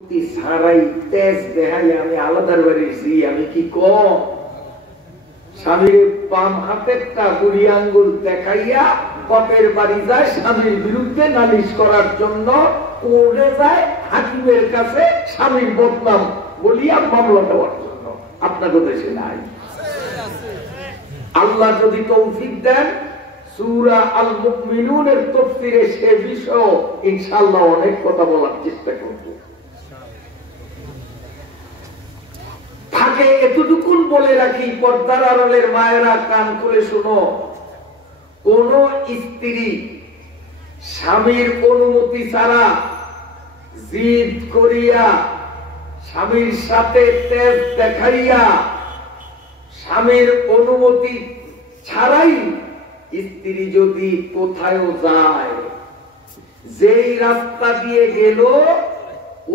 সারাই তেজ দেখাই আমি আলাদার বাড়িছি, আমি কি কম? স্বামীর বাম হাতেরটা বুড়ি আঙ্গুল দেখাইয়া বাপের বাড়ি যায় স্বামীর বিরুদ্ধে নালিশ করার জন্য, কোর্টে যায় হাকিমের কাছে স্বামীর বদনাম বলিয়া মামলা দেওয়ার জন্য। আপনাদের দেশে নাই? আল্লাহ যদি তৌফিক দেন, সূরা আল মুমিনুনের তাফসীরে সে বিষয় ইনশাআল্লাহ অনেক কথা বলার চেষ্টা করব। থাকে এতটুকুন বলে রাখি, পর্দার আড়ালের মায়েরা কান খুলে শুনো, কোন স্ত্রী স্বামীর অনুমতি ছাড়া জিদ করিয়া, স্বামীর সাথে তেজ দেখাইয়া, স্বামীর অনুমতি ছাড়াই স্ত্রী যদি কোথায় যায়, যেই রাস্তা দিয়ে গেল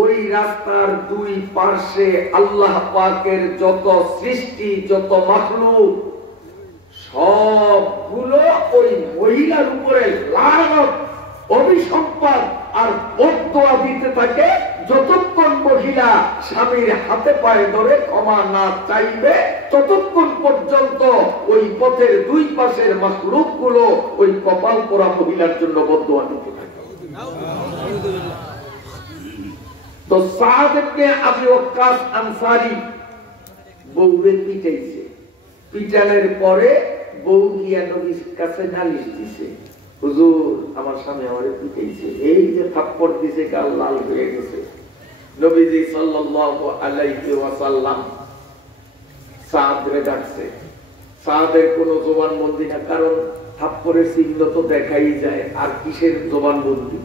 ওই রাস্তার দুই পার্শ্বে আল্লাহ পাকের যত সৃষ্টি, যত মাখলুক সবগুলো ওই মহিলার উপরে লানত, অভিসম্পাদ আর বদদোয়া দিতে থাকে, যতক্ষণ মহিলা স্বামীর হাতে পায়ে ধরে ক্ষমা না চাইবে ততক্ষণ পর্যন্ত ওই পথের দুই পাশের মাখলুক গুলো ওই কপাল পোড়া মহিলার জন্য বদদোয়া দিতে থাকে। তো সাদ ইবনে আবি ওয়াক্কাস আনসারী বউরে পিটাইছে, পিটানোর পরে বউ গিয়া নবীর কাছে নালিশ দিছে, হুজুর আমার স্বামী আমারে পিটাইছে, এই যে থাপ্পড় দিছে গাল লাল হয়ে গেছে। নবীজি সাল্লাল্লাহু আলাইহি ওয়াসাল্লাম সাদরে ডাকছে, সাদের কোনো জবানবন্দি না, কারণ থাপ্পড়ের চিহ্ন তো দেখাই যায়, আর কিসের জবানবন্দি?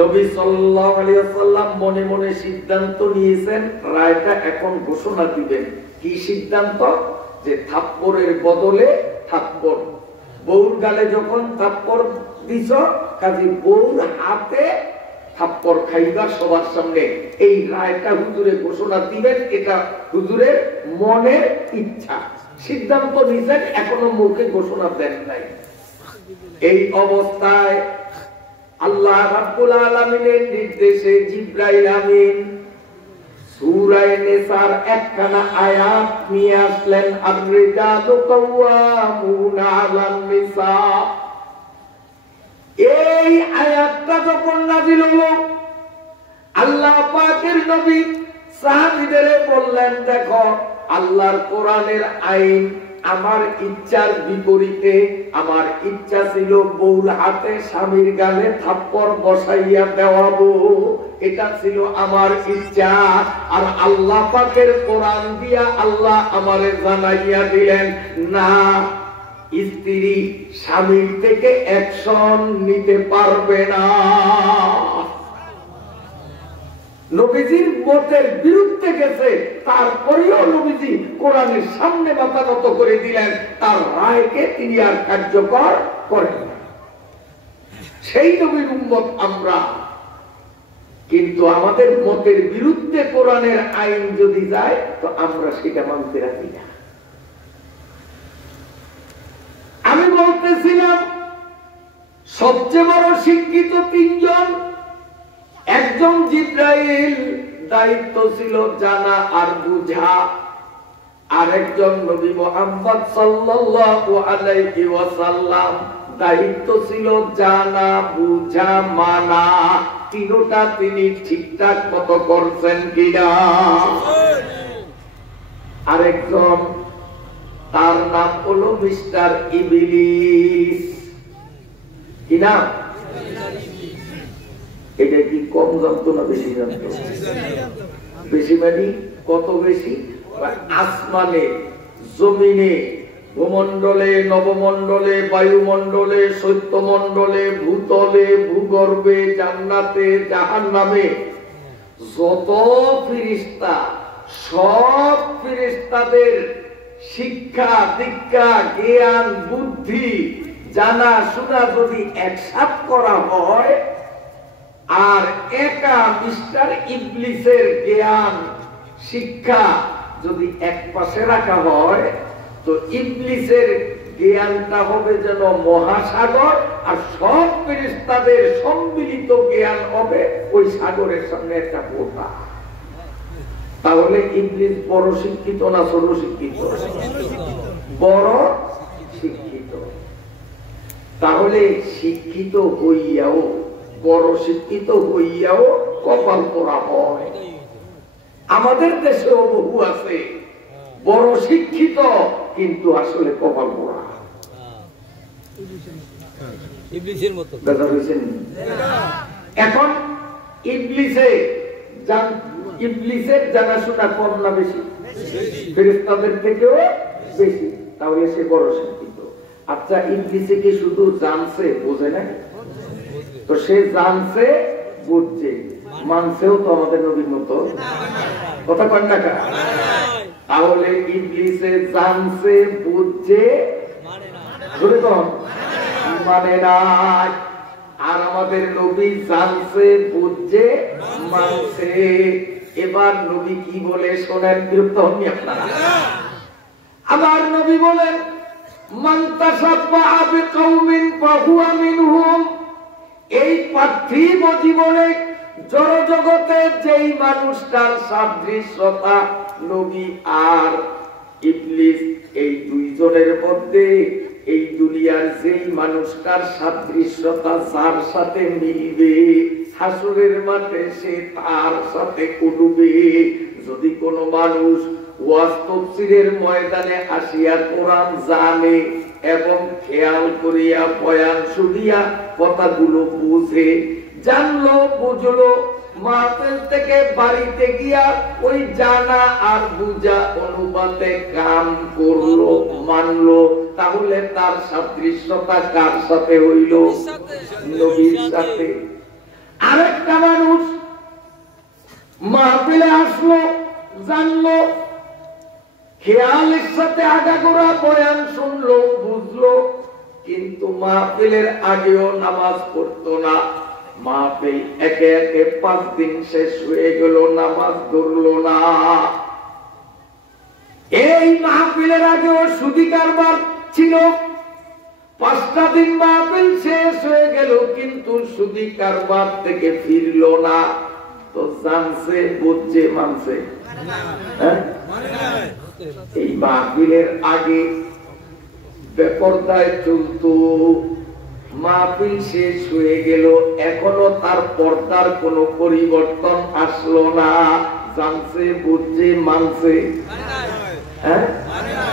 নবী সাল্লাল্লাহু আলাইহি ওয়াসাল্লাম মনে মনে সিদ্ধান্ত নিয়েছেন, রায়টা এখন ঘোষণা দিবেন। কি সিদ্ধান্ত? যে থাপ্পড়ের বদলে থাপ্পড়। বউর গালে যখন থাপ্পড় দিছ, কাজী বউর হাতে থাপ্পড় খাইবা সবার সামনে, এই রায়টা হুজুরে ঘোষণা দিবেন। এটা হুজুরের মনের ইচ্ছা, সিদ্ধান্ত নিয়েছেন, এখনো মুখে ঘোষণা দেন নাই। এই অবস্থায় আল্লাহ রাব্বুল আলামিনের নির্দেশে জিবরাইল আমিন সূরা নিসার একখানা আয়াত নিয়ে আসলেন, আর-রিজালু কাওয়ামুনা আলান নিসা। এই আয়াতটা যখন নাযিল হলো, আল্লাহ পাকের নবী সাহাবীদের বললেন, দেখো আল্লাহর কোরআনের আইন আমার ইচ্ছার বিপরীতে। আমার ইচ্ছা ছিল বউর হাতে স্বামীর গালে থাপ্পড় বসাইয়া দেওয়াবো, এটা ছিল আমার ইচ্ছা। আর আল্লাহ পাকের কোরআন দিয়া আল্লাহ আমারে জানাইয়া দিলেন, না, স্ত্রী স্বামীর থেকে অ্যাকশন নিতে পারবে না। নবীজির মতের বিরুদ্ধে গেছে, তারপরেও নবীজি কোরআনের সামনে মাথা নত করে দিলেন, তার রায়কে তিনি আর কার্যকর করেন। সেই নবীর উম্মত আমরা, কিন্তু আমাদের মতের বিরুদ্ধে কোরআনের আইন যদি যায় তো আমরা সেটা মানতে রাখি না। আমি বলতেছিলাম সবচেয়ে বড় শিক্ষিত তিনজন, একজন জিবরাইল, দায়িত্ব ছিল জানা আর বুঝা, আরেকজন নবী মুহাম্মদ সাল্লাল্লাহু আলাইহি ওয়াসাল্লাম, দায়িত্ব ছিল জানা বুঝা মানা। তিনটা তিনি ঠিকঠাক মতো করছেন কিনা? আরেকজন, তার নাম হলো মিস্টার ইবলিস। কি নাম? এটা কি কম জানতো না বেশি জানতো? বেশি মানে কত বেশি? আসমানে, জমিনে, ভূমন্ডলে, নবমন্ডলে, বায়ুমন্ডলে, সত্যমন্ডলে, ভূতলে, ভূগর্ভে, জান্নাতে, জাহান্নামে যত ফেরেশতা, সব ফেরেশতাদের শিক্ষা দীক্ষা জ্ঞান বুদ্ধি জানা শোনা যদি একসাথ করা হয়, আর একা মিস্টার ইবলিসের জ্ঞান শিক্ষা যদি এক পাশে রাখা হয়, তো ইবলিসের জ্ঞানটা হবে যেন মহাসাগর, আর সব ফেরেশতাদের সম্মিলিত জ্ঞান হবে ওই সাগরের সামনে একটা ফোঁটা। তাহলে ইবলিস বড় শিক্ষিত না ছোট শিক্ষিত? বড় শিক্ষিত। তাহলে শিক্ষিত হইয়াও, বড় শিক্ষিত হইয়াও কপাল পোড়া হয়। আমাদের দেশেও বহু আছে বড় শিক্ষিত কিন্তু আসলে কপাল পোড়া। এখন ইবলিসের জানাশোনা কম না বেশি? ফেরেশতাদের থেকেও বেশি। তাহলে সে বড় শিক্ষিত। আচ্ছা, ইবলিসে কি শুধু জানছে, বোঝে না? তো সে জানছে, বুঝছে, মানছেও তো আমাদের নবীর মতো কথা কন না। তাহলে ইবলিসে জানছে, বুঝছে, মানে না। আর আমাদের নবী জানছে, বুঝছে, মানছে। এবার নবী কি বলে শোনেন, বিরক্ত হননি আপনারা? আবার নবী বলেন, মান তাশাব্বাহা বিকাউমিন ফাহুয়া মিনহুম। এই পার্থিব জীবনে জড় জগতে যেই মানুষটার সাদৃশ্যতা নবী আর ইবলিস, এই দুইজনের মধ্যে এই দুনিয়ার যেই মানুষটার সাদৃশ্যতা যার সাথে মিলবে, হাসরের মাঠে সে তার সাথে উঠবে। যদি কোনো মানুষ ওয়াজ তাফসীরের ময়দানে আসিয়া কোরআন জানে এবং খেয়াল করিয়া বয়ান শুনিয়া কথাগুলো বুঝে, জানলো, বুঝলো, মাহফিল থেকে বাড়িতে গিয়া ওই জানা আর বুঝা অনুপাতে কাম করলো, মানলো, তাহলে তার সাদৃশ্যতা কার সাথে হইল? নবীর সাথে। আরেকটা মানুষ মাহফিলে আসলো, জানলো, খেয়ালের সাথে আগাগোড়া বয়ান শুনলো, বুঝলো, কিন্তু মাহফিলের আগেও নামাজ পড়তো না। মাহফিল একে একে 5 দিন শেষ হয়ে গেল, নামাজ ধরলো না। এই মাহফিলের আগেও সুদি কারবার ছিল। 5টা দিন মাহফিল শেষ হয়ে গেল, কিন্তু সুদি কারবার থেকে ফিরলো না। তো জানছে, বুঝছে, মানছে? এই মাহফিলের আগে বেপরদায় চলতো, মাহফিল শেষ হয়ে গেল, এখনো তার পর্দার কোনো পরিবর্তন আসলো না। জানছে, বুঝছে, মানছে?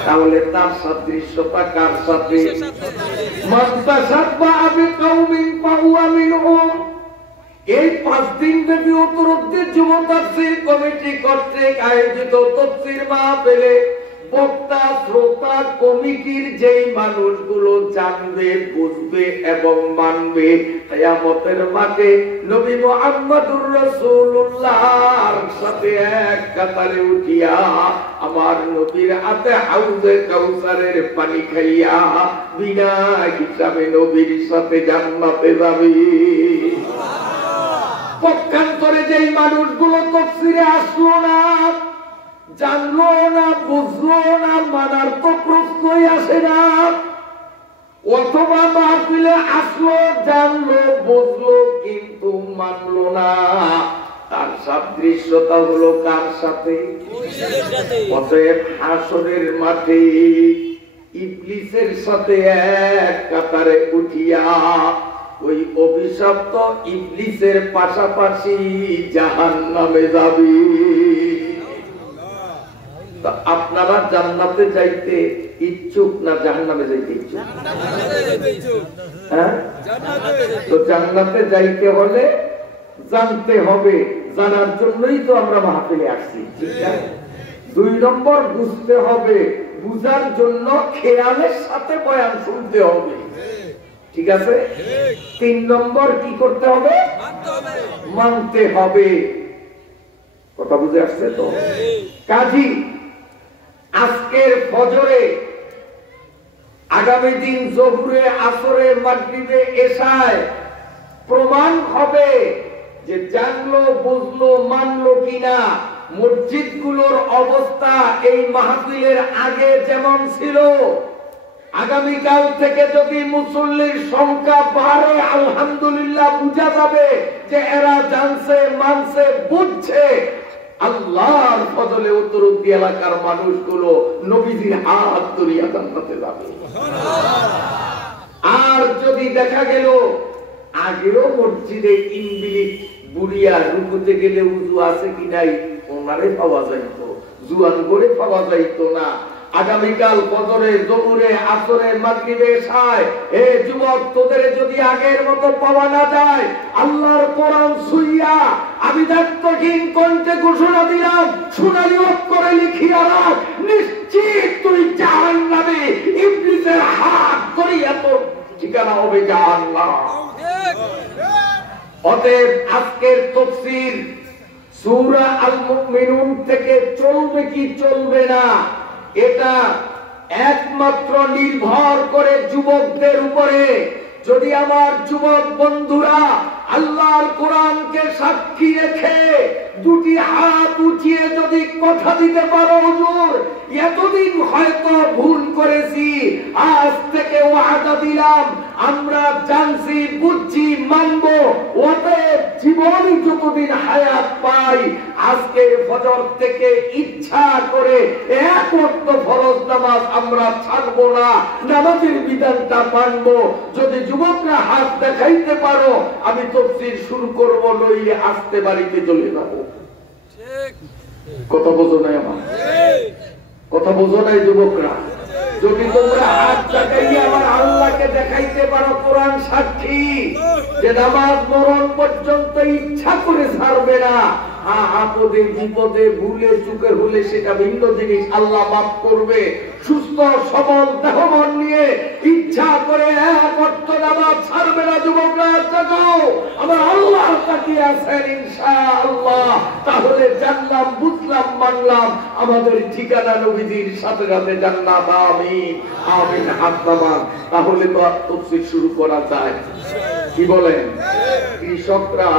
তাহলে তার সাদৃশ্যতা কার সাথে? মান তাশাব্বাহা বিকাউমিন ফাহুয়া মিনহুম। এই 5 দিন ব্যাপী উত্তরোত্তর যুব তাফসীর কমিটি কর্তৃক আয়োজিত তাফসীর মাহফিলে বক্তা, শ্রোতা, কমিটির যেই মানুষগুলো জানবে, বুঝবে এবং মানবে, কিয়ামতের মাঠে নবী মুহাম্মদুর রাসূলুল্লাহর সাথে এক কাতারে উঠিয়া আমার নবীর হাতে হাউজে কাউসারের পানি খাইয়া বিনা হিসাবে নবীর সাথে জান্নাতে যাবে। পক্ষান্তরে যেই মানুষগুলো তাফসীরে আসলো না, জানলো না, বুঝলো না, মানার তো প্রশ্নই আসে না। অথবা মাহফিলে আসলো, জানলো, বুঝলো, কিন্তু মানলো না, তার সাদৃশ্যতা হলো কার সাথে? অতএব হাসরের মাঠে ইবলিসের সাথে এক কাতারে উঠিয়া ওই অভিশপ্ত ইবলিসের পাশাপাশি জাহান্নামে যাবে। আপনারা জান্নাতে যাইতে ইচ্ছুক না জাহান্নামে যাইতে ইচ্ছুক? তো জান্নাতে যাইতে হলে জানতে হবে, জানার জন্যই তো আমরা মাহফিলে আসছি। ঠিক আছে। 2 নম্বর বুঝতে হবে, বুঝার জন্য খেয়ালের সাথে বয়ান শুনতে হবে। ঠিক আছে। 3 নম্বর কি করতে হবে? মানতে হবে। কথা বুঝে আসছে তো? কাজী আজকের ফজরে, আগামী দিন জোহরে, আসরে, মাগরিবে, এশায় প্রমাণ হবে যে জানলো, বুঝলো, মানলো কিনা। মসজিদগুলোর অবস্থা এই মাহফিলের আগে যেমন ছিল আগামীকাল থেকে যদি মুসল্লির সংখ্যা বাড়ে, আলহামদুলিল্লাহ, বোঝা যাবে যে এরা জানছে, মানছে, বুঝছে। আল্লাহর ফজলে উত্তরবর্তী এলাকার মানুষগুলো নবীজির হাত ধরিয়া জান্নাতে যাবে। আর যদি দেখা গেল আগেও মসজিদে ইনবিলিট বুড়িয়া রুকুতে গেলে উজু আছে কি নাই ওনারে পাওয়া যাইত, জুয়ান করে পাওয়া যাইত না, আগামীকাল ফজরে, জোহরে, আসরে, মাগরিবে, এশায় এ যুবক তোদের যদি আগের মতো পাওয়া না যায়, আল্লাহর কোরআন ছুঁইয়া আমি দায়িত্বহীন কণ্ঠে ঘোষণা দিলাম, সোনালী অক্ষরে লিখিয়া রাখ, নিশ্চিত তুই জাহান্নামে ইবলিসের হাত ধরিয়া তোর ঠিকানা হবে জাহান্নাম। অতএব আজকের তাফসীর সূরা আল মুমিনুন থেকে চলবে কি চলবে না, এটা একমাত্র নির্ভর করে যুবকদের উপরে। যদি আমার যুবক বন্ধুরা আল্লাহর কোরআনকে সাক্ষী রেখে দুটি হাত উঠিয়ে যদি কথা দিতে পারো, হুজুর এতদিন হয়তো ভুল করেছি, আজ থেকে ওয়াদা দিলাম আমরা জানছি, বুঝছি, মানবো, অতএব জীবনে যতদিন হায়াত পাই আজকের ফজর থেকে ইচ্ছা করে এক ওয়াক্ত ফরজ নামাজ আমরা ছাড়বো না, নামাজের বিধানটা মানবো। যদি যুবকরা হাত দেখাইতে পারো আমি তাফসীর শুরু করব, নইলে আস্তে বাড়িতে চলে যাবো। কথা বোঝো নাই আমার? কথা বোঝো নাই যুবকরা? যদি তোমরা হাত দেখাইয়া আমার আল্লাহকে দেখাইতে পারো, কোরআন সাক্ষী যে নামাজ মরণ পর্যন্ত ইচ্ছা করে ছাড়বে না। আপদে বিপদে ভুলে চুকে হলে সেটা ভিন্ন জিনিস, আল্লাহ মাফ করবে। সুস্থ সবল দেহ মন নিয়ে ইচ্ছা করে এক ওয়াক্ত নামাজ ছাড়বে না যুবকরা, জাগো, আমার আল্লাহ তাকিয়ে আছেন ইনশাআল্লাহ। তাহলে জানলাম, বুঝলাম, মানলাম, আমাদের ঠিকানা নবীজির সাথে সাথে জান্নাত। আমিন আমিন। হাত নামান। তাহলে তো তাফসীর শুরু করা যায়। কি বলেন? কৃষকরা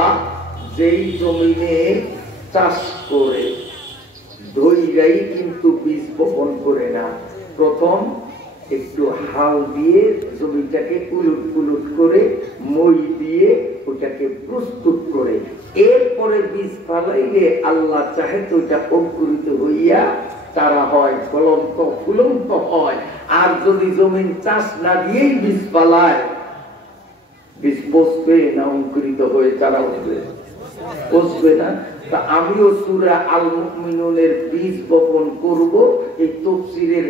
যেই জমিনে চাষ করে ধৈরাই কিন্তু বীজ বপন করে না, প্রথম একটু হাল দিয়ে জমিটাকে উলট পুলট করে মই দিয়ে ওটাকে প্রস্তুত করে এরপরে বীজ ফলাইলে আল্লাহ চাহে তো ওটা অঙ্কুরিত হইয়া চারা হয়, ফলন্ত ফুলন্ত হয়। আর যদি জমিন চাষ না দিয়েই বীজ ফলায়, বীজ পচবে না অঙ্কুরিত হয়ে চারা উঠবে? পচবে না। তা আমিও সূরা আল মুমিনুনের বীজ বপন করব, এই তাফসীরের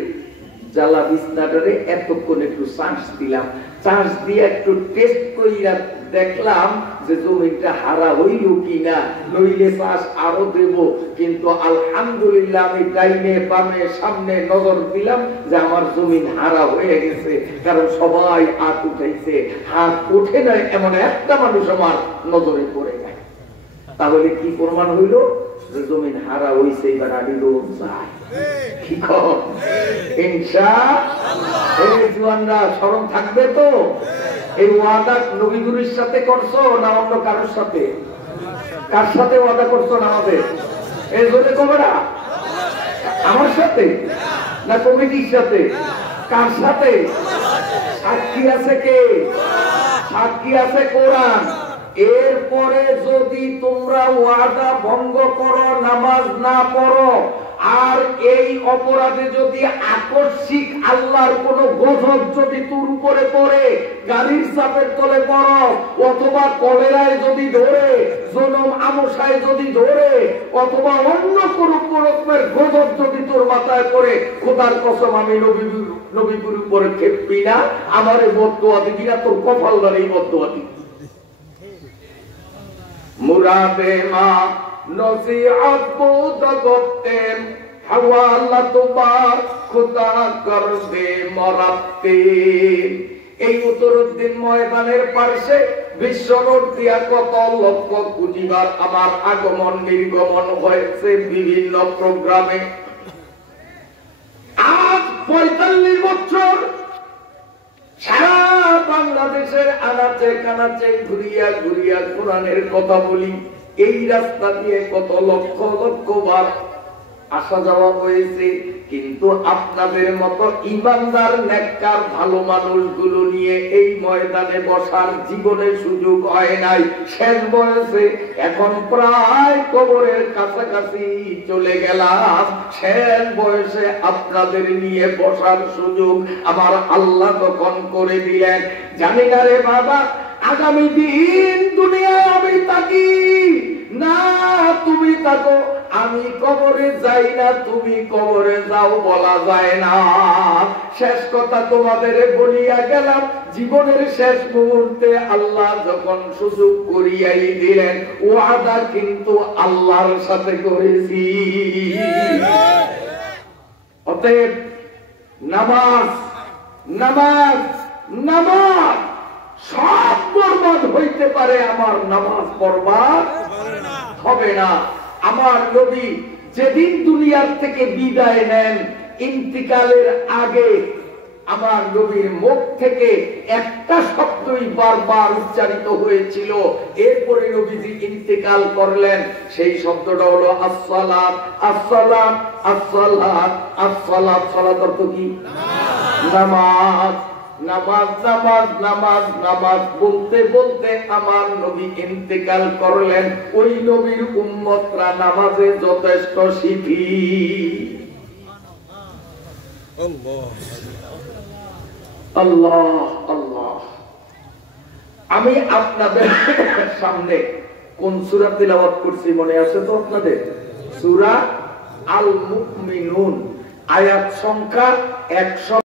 জ্বালা বিছনাটারে এতক্ষণ একটু চাষ দিলাম, চাষ দিয়ে একটু টেস্ট কইরা দেখলাম যে জমিটা হারা হইল কিনা, নইলে চাষ আরো দেব। কিন্তু আলহামদুলিল্লাহ আমি ডাইনে বামে সামনে নজর দিলাম যে আমার জমিন হারা হয়ে গেছে, কারণ সবাই হাত উঠাইছে। হাত ওঠে নাই এমন একটা মানুষ আমার নজরে পড়ে গেছে। তাহলে কি প্রমাণ হইল যে জমিন হারা হইছে? এবার আমি রোজ যাই। কি কর ইনশাআল্লাহ? এই জওয়ানরা স্মরণ থাকবে তো? এই ওয়াদা নবী গুরুর সাথে করছো না অন্য কারোর সাথে? কার সাথে ওয়াদা করছো নামাজে? এই জোরে কবরা আমার সাথে না কমিটির সাথে? কার সাথে? সাক্ষী আছে কে? সাক্ষী আছে কোরআন। এরপরে যদি তোমরা ওয়াদা ভঙ্গ করো, নামাজ না পড়ো, আর এই অপরাধে যদি আকস্মিক আল্লাহর কোন গজব যদি তোর উপরে পড়ে, গাড়ির চাপের তলে পড়ো, অথবা কলেরায় যদি ধরে, জনম আমসায় যদি ধরে, অথবা অন্য কোন রকমের গজব যদি তোর মাথায় পড়ে, খোদার কসম আমি নবীর উপরে খেপবি না, আমারে বদদুয়া দিবি না, তোর কপাল ধরে এই বদদুয়া দিবি। মুরাদে মা নসিহত বুদ করতেন, হাওয়ালা তোমার খোদা করবে মরাতে। এই উত্তরউদ্দিন ময়দানের পাশে বিশ্বরোড দিয়া কত লক্ষ কোটিবার আমার আগমন নির্গমন হয়েছে বিভিন্ন প্রোগ্রামে। আজ 45 বছর সারা বাংলাদেশের আনাচে কানাচে ঘুরিয়া ঘুরিয়া কোরআনের কথা বলি। এই রাস্তা দিয়ে কত লক্ষ লক্ষ বার আসা যাওয়া হয়েছে, কিন্তু আপনাদের মতো ইমানদার নেককার ভালো মানুষগুলো নিয়ে এই ময়দানে বসার জীবনে সুযোগ হয় নাই। শেষ বয়সে এখন প্রায় কবরের কাছাকাছি চলে গেলাম, শেষ বয়সে আপনাদের নিয়ে বসার সুযোগ আমার আল্লাহ তখন করে দিলেন। জানি না রে বাবা, আগামী দিন দুনিয়ায় আমি থাকি না তুমি থাকো, আমি কবরে যাই না তুমি কবরে যাও, বলা যায় না। শেষ কথা তোমাদের বলিয়া গেলাম, জীবনের শেষ মুহূর্তে আল্লাহ যখন সুযোগ করিয়াই দিলেন, ওয়াদা কিন্তু আল্লাহর সাথে করেছি। অতএব নামাজ নামাজ নামাজ সব বরবাদ হইতে পারে, আমার নামাজ বরবাদ হবে না। আমার নবী যেদিন দুনিয়ার থেকে বিদায় নেন, ইন্তিকালের আগে আমার নবীর মুখ থেকে একটা শব্দই বারবার উচ্চারিত হয়েছিল। এরপরে নবীজি ইন্তিকাল করলেন, সেই শব্দটা হলো আসসালাত আসসালাত আসসালাত আসসালাত। সালাত অর্থ কি? নামাজ। নামাজ নামাজ নামাজ নামাজ বলতে বলতে আমার নবী ইন্তেকাল করলেন। ওই নবীর উম্মতরা নামাজে যথেষ্ট শিথিল। আল্লাহ আল্লাহ। আমি আপনাদের সামনে কোন সূরা তিলাওয়াত করছি মনে আছে তো আপনাদের? সূরা আল মুমিনুন, আয়াত সংখ্যা 100।